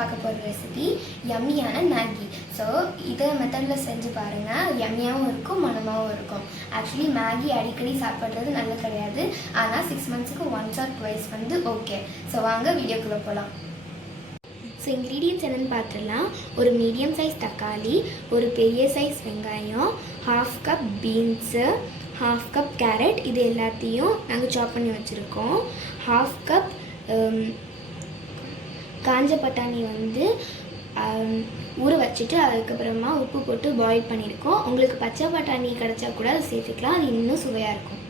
பார்க்க போகிற recipe யம்மியான Maggi. So இதை மெத்தடில் செஞ்சு பாருங்கள். யம்மியாகவும் இருக்கும், மனமாகவும் இருக்கும். ஆக்சுவலி மேகி அடிக்கடி சாப்பிட்றது நல்லது கிடையாது. ஆனால் 6 monthsக்கு ஒன்ஸ் ஆர் ட்வைஸ் வந்து ஓகே. ஸோ வாங்க வீடியோக்குள்ளே போகலாம். ஸோ இன்க்ரீடியன்ட்ஸ் என்னென்னு பார்த்துடலாம். ஒரு மீடியம் சைஸ் தக்காளி, ஒரு பெரிய சைஸ் வெங்காயம், 1/2 கப் பீன்ஸு, 1/2 கப் கேரட், இது எல்லாத்தையும் நாங்கள் சாப் பண்ணி வச்சுருக்கோம். 1/2 கப் காஞ்ச பட்டாணி வந்து ஊற வச்சுட்டு அதுக்கப்புறமா உப்பு போட்டு பாயில் பண்ணியிருக்கோம். உங்களுக்கு பச்சை பட்டாணி கிடச்சா கூட அதை சேர்த்துக்கலாம், அது இன்னும் சுவையாக இருக்கும்.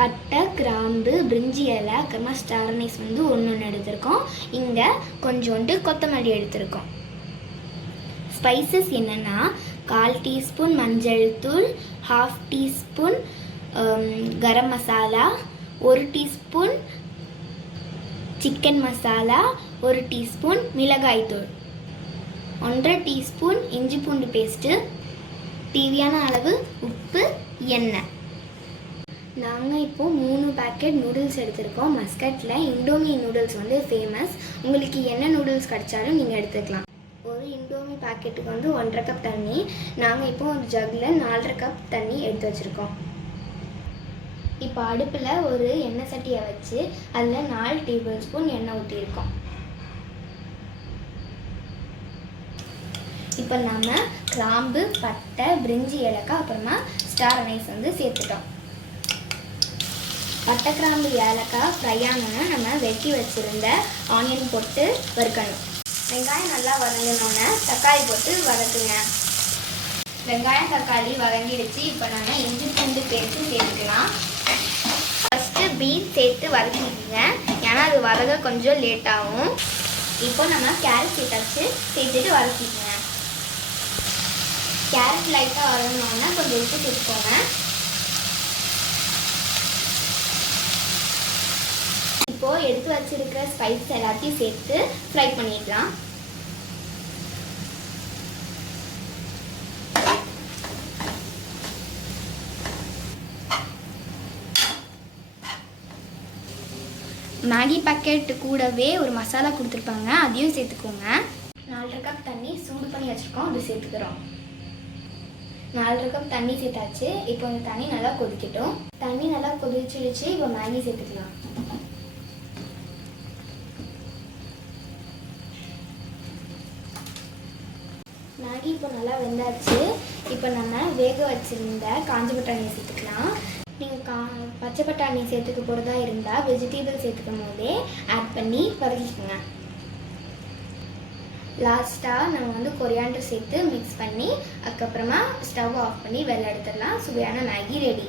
பட்டை, கிராம்பு, பிரிஞ்சி இலை, அப்புறமா ஸ்டார் அனீஸ் வந்து ஒன்று எடுத்திருக்கோம். இங்கே கொஞ்சோண்டு கொத்தமல்லி எடுத்திருக்கோம். ஸ்பைசஸ் என்னென்னா 1/4 டீஸ்பூன் மஞ்சள் தூள், 1/2 teaspoon garam masala, 1 teaspoon chicken masala, 1 teaspoon மிளகாய் தூள், 1/2 டீஸ்பூன் இஞ்சி பூண்டு பேஸ்ட்டு, தேவையான அளவு உப்பு, எண்ணெய். நாங்கள் இப்போது 3 பேக்கெட் நூடுல்ஸ் எடுத்திருக்கோம். மஸ்கட்டில் இண்டோமி நூடுல்ஸ் வந்து ஃபேமஸ். உங்களுக்கு என்ன நூடுல்ஸ் கிடைச்சாலும் நீங்கள் எடுத்துக்கலாம். ஒரு இண்டோமி பேக்கெட்டுக்கு வந்து 1/2 கப் தண்ணி. நாங்கள் இப்போது ஒரு ஜக்கில் 4/2 கப் தண்ணி எடுத்து வச்சுருக்கோம். இப்போ அடுப்பில் ஒரு எண்ணெய் சட்டியை வச்சு அதில் 4 டேபிள் ஸ்பூன் எண்ணெய் ஊற்றிருக்கோம். இப்போ நம்ம கிராம்பு, பட்டை, பிரிஞ்சி ஏலக்காய், அப்புறமா ஸ்டார் அனீஸ் வந்து சேர்த்துட்டோம். பட்டை, கிராம்பு, ஏலக்காய் ஃப்ரை ஆனோன்னா நம்ம வெட்டி வச்சுருந்த ஆனியன் போட்டு வறுக்கணும். வெங்காயம் நல்லா வதங்கினோன்னே தக்காளி போட்டு வதக்குங்க. வெங்காயம் தக்காளி வதங்கிடுச்சு. இப்போ நம்ம இஞ்சி பூண்டு பேஸ்ட்டு சேர்த்துக்கலாம். ஃபஸ்ட்டு பீன்ஸ் சேர்த்து வதக்கிக்கோங்க, ஏன்னா அது வதங்க கொஞ்சம் லேட் ஆகும். இப்போ நம்ம கேரட் சேர்த்துட்டு வதக்கிக்கோங்க. கேரட் லைட்டாக வதங்கினோன்னா கொஞ்சம் உப்பு சேர்த்துக்கோங்க. இப்போது எடுத்து வச்சுருக்கிற ஸ்பைஸ் எல்லாத்தையும் சேர்த்து ஃப்ரை பண்ணிடலாம். மேகி பேக்கெட்டு கூடவே ஒரு மசாலா கொடுத்துருப்பாங்க, அதையும் சேர்த்துக்கோங்க. 4/2 கப் தண்ணி சூடு பண்ணி வச்சுருக்கோம், அது சேர்த்துக்கிறோம். 4/2 கப் தண்ணி சேர்த்தாச்சு. இப்போ இந்த தண்ணி நல்லா கொதிக்கட்டும். தண்ணி நல்லா கொதிச்சிடுச்சு. இப்போ மேகி சேர்த்துக்கலாம். மேகி இப்போ நல்லா வெந்தாச்சு. இப்போ நம்ம வேக வச்சுருந்த காஞ்ச பட்டாணியை சேர்த்துக்கலாம். நீங்கள் பச்சை பட்டாணி சேர்த்துக்க போகிறதா இருந்தால் வெஜிடபிள் சேர்த்துக்கும் போதே ஆட் பண்ணி வதக்கிக்கோங்க. லாஸ்ட்டாக நம்ம வந்து கொரியாண்டர் சேர்த்து மிக்ஸ் பண்ணி அதுக்கப்புறமா ஸ்டவ் ஆஃப் பண்ணி வெளில எடுத்துடலாம். சுவையான மேகி ரெடி.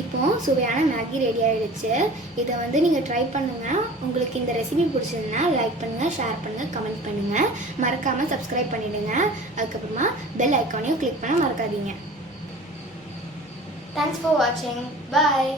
இப்போது சுவையான மேகி ரெடி ஆகிடுச்சு. இதை வந்து நீங்கள் ட்ரை பண்ணுங்கள். உங்களுக்கு இந்த ரெசிபி பிடிச்சதுன்னா லைக் பண்ணுங்கள், ஷேர் பண்ணுங்கள், கமெண்ட் பண்ணுங்கள். மறக்காமல் சப்ஸ்கிரைப் பண்ணிவிடுங்க. அதுக்கப்புறமா பெல் ஐக்கானையும் கிளிக் பண்ண மறக்காதீங்க. Thanks for watching. Bye.